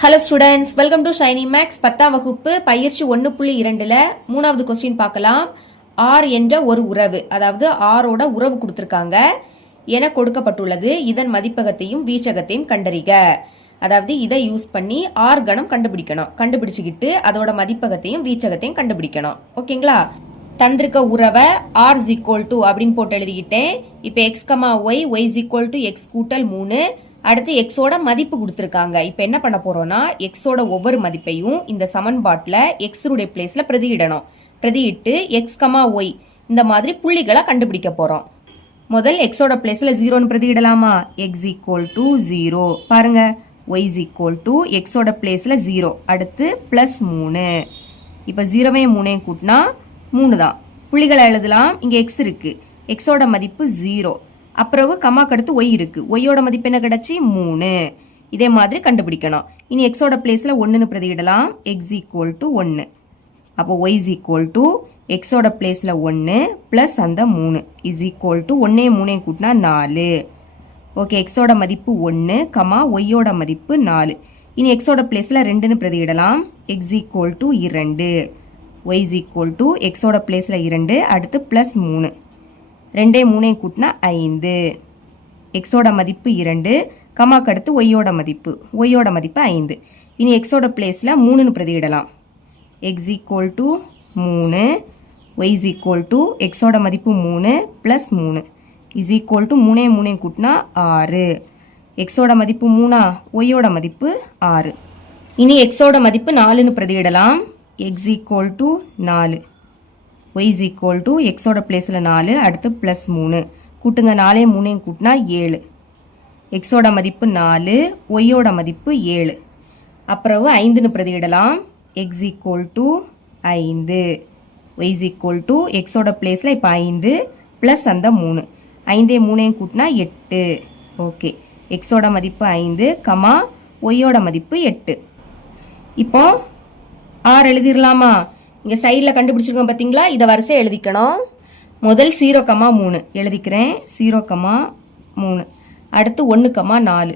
Hello students, welcome to Shiny Max 10ஆம் வகுப்பு பயிற்சி 1.2ல் 3வது கொஸ்டின் பார்க்கலாம். ஆர் என்ற ஒரு உறவு, அதாவது ஆரோட உறவு கொடுத்துருக்காங்க என கொடுக்கப்பட்டுள்ளது. இதன் மதிப்பகத்தையும் வீச்சகத்தையும் கண்டறிக. அதாவது இதை யூஸ் பண்ணி ஆர் கணம் கண்டுபிடிக்கணும். கண்டுபிடிச்சிக்கிட்டு அதோட மதிப்பகத்தையும் வீச்சகத்தையும் கண்டுபிடிக்கணும். ஓகேங்களா? தந்திருக்க உறவை ஆர் இஸ் ஈக்குவல் டு அப்படின்னு போட்டு எழுதிக்கிட்டேன். இப்போ x comma y, y is equal to x கூட்டல் 3. அடுத்து எக்ஸோட மதிப்பு கொடுத்துருக்காங்க. இப்போ என்ன பண்ண போறோம்னா, எக்ஸோட ஒவ்வொரு மதிப்பையும் இந்த சமன்பாட்டில் எக்ஸுடைய பிளேஸ்ல பிரதியிடணும். பிரதியிட்டு எக்ஸ் கமா ஒய் இந்த மாதிரி புள்ளிகளை கண்டுபிடிக்க போறோம். முதல் எக்ஸோட பிளேஸ்ல 0ன்னு பிரதியிடலாமா? X equal to 0. பாருங்க, ஒய் இஸ் ஈக்குவல் டு எக்ஸோட பிளேஸ்ல 0. அடுத்து பிளஸ் 3. இப்போ 0வையும் 3ஐயும் கூட்டினா 3 தான். புள்ளிகளை எழுதலாம். இங்கே எக்ஸ் இருக்கு, எக்ஸோட மதிப்பு 0. அப்புறம் கமாக்கு அடுத்து ஒய் இருக்கு, ஒய்யோட மதிப்பு என்ன கிடைச்சி? 3. இதே மாதிரி கண்டுபிடிக்கணும். இனி எக்ஸோட பிளேஸ்ல 1ன்னு பிரதியிடலாம். X equal to 1. அப்போ ஒய் இஸ் ஈக்குவல் டு எக்ஸோட பிளேஸ்ல 1 பிளஸ் அந்த 3 இஸ் ஈக்குவல் டு 1ஐயும் 3ஐயும் கூட்டினா 4. ஓகே, எக்ஸோட மதிப்பு 1 கமா ஒய்யோட மதிப்பு 4. இனி எக்ஸோட பிளேஸ்ல 2ன்னு பிரதியிடலாம். X equal to 2. Y is equal to எக்ஸோட பிளேஸ்ல 2 அடுத்து பிளஸ் 3. 2ஐயும் 3ஐயும் கூட்டினா 5. எக்ஸோட மதிப்பு 2 கமாக்கு அடுத்து ஒய்யோட மதிப்பு 5. இனி எக்ஸோட பிளேஸில் 3ன்னு பிரதியிடலாம். X equal to 3, y is equal to எக்ஸோட மதிப்பு 3 ப்ளஸ் 3 இஸ் ஈக்குவல் டு 3ஐயும் 3ஐயும் கூட்டினா 6. எக்ஸோட மதிப்பு 3, ஒய்யோட மதிப்பு 6. இனி எக்ஸோட மதிப்பு 4ன்னு பிரதியிடலாம். X equal to 4, y is equal to எக்ஸோட பிளேஸில் 4 அடுத்து ப்ளஸ் 3 கூட்டுங்க. 4ஐயும் 3ஐயும் கூட்டினா 7. எக்ஸோட மதிப்பு 4, ஒய்யோட மதிப்பு 7. அப்புறம் 5ன்னு பிரதியிடலாம். X equal to 5, y is equal to எக்ஸோட பிளேஸில் இப்போ 5 ப்ளஸ் அந்த 3. 5ஐயும் 3ஐயும் கூட்டினா 8. ஓகே, எக்ஸோட மதிப்பு 5 கமா ஒய்யோட மதிப்பு 8. இப்போ ஆர் எழுதிடலாமா? இங்கே சைடில் கண்டுபிடிச்சிருக்கோம் பார்த்தீங்களா? இதை வரிசை எழுதிக்கணும். முதல் 0,3 எழுதிக்கிறேன். 0,3. அடுத்து 1,4,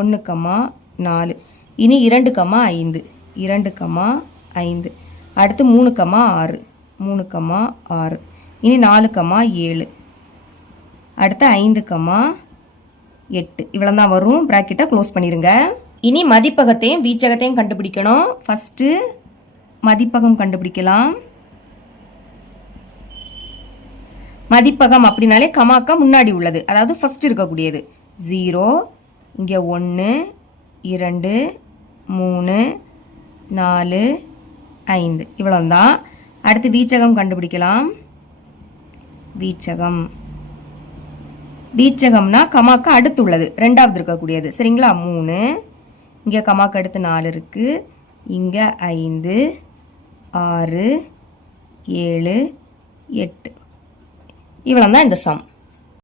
1,4. இனி 2,5, 2,5. அடுத்து 3,6, 3,6. இனி 4,7. அடுத்து 5,8. இவ்வளோ தான் வரும். ப்ராக்கெட்டை க்ளோஸ் பண்ணிடுங்க. இனி மதிப்பகத்தையும் வீச்சகத்தையும் கண்டுபிடிக்கணும். ஃபஸ்ட்டு மதிப்பகம் கண்டுபிடிக்கலாம். மதிப்பகம் அப்படின்னாலே கமாக்கா முன்னாடி உள்ளது, அதாவது ஃபர்ஸ்ட் இருக்கக்கூடியது. 0, இங்கே 1, 2, 3, 4, 5 இவ்வளோதான். அடுத்து வீச்சகம் கண்டுபிடிக்கலாம். வீச்சகம்னா கமாக்கா அடுத்து உள்ளது, ரெண்டாவது இருக்கக்கூடியது. சரிங்களா? 3, இங்கே கமாக்கு அடுத்து 4 இருக்கு, இங்கே 5, 6, 7, 8 இவ்வளோ தான் இந்த சம்.